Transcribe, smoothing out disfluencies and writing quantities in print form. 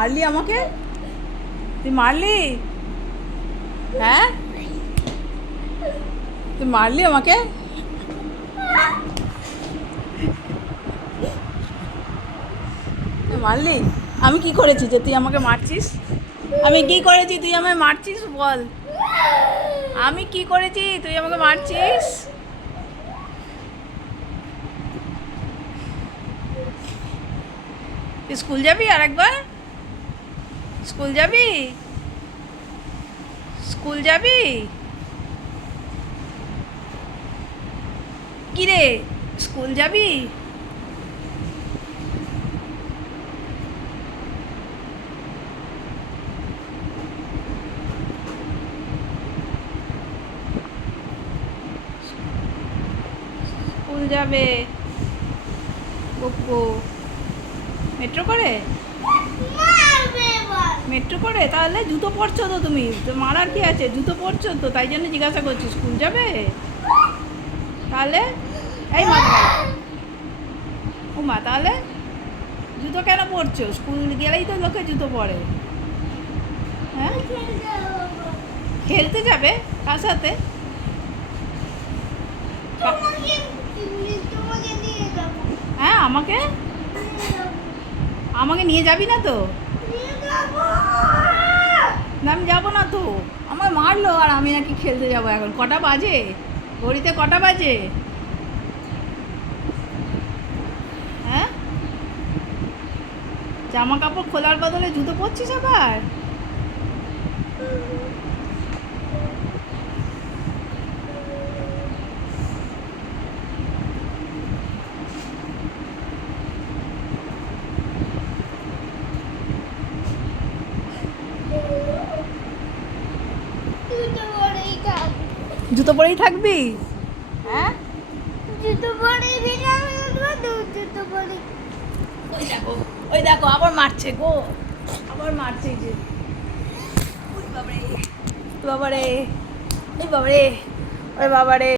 মারলি আমাকে? তুই মারলি? হ্যাঁ, তুই মারলি আমাকে? মারলি? আমি কি করেছি যে তুই আমাকে মারছিস? আমি কি করেছি তুই আমায় মারছিস বল? আমি কি করেছি তুই আমাকে মারছিস? তুই স্কুল যাবি আর একবার? স্কুল যাবি? স্কুল যাবি? কি রে, স্কুল যাবি? স্কুল যাবে গপ্পু। মেট্রো করে? মেট্রো করে? তাহলে জুতো পরছো তো তুমি, তো মারার কি আছে? জুতো পরছো তো, তাই জন্য জিজ্ঞাসা করছি স্কুল যাবে? তাহলে এই মা, ও মা, তাহলে জুতো কেন পরছো? স্কুল গেলেই তো লোকে জুতো পরে। হ্যাঁ, খেলতে যাবে? কার সাথে? হ্যাঁ, আমাকে আমাকে নিয়ে যাবি না তো? না, আমি যাবো না তো। আমায় মারলো আর আমি নাকি খেলতে যাবো এখন? কটা বাজে? ঘড়িতে কটা বাজে? হ্যাঁ, জামা কাপড় খোলার বদলে জুতো পরছিস আবার? জুতো পরেই থাকবি? হ্যাঁ, ওই দেখো, ওই দেখো আবার মারছে গো, আবার মারছে এই যে। ওই বাবারে, বাবারে, ওই বাবারে, ওই বাবারে।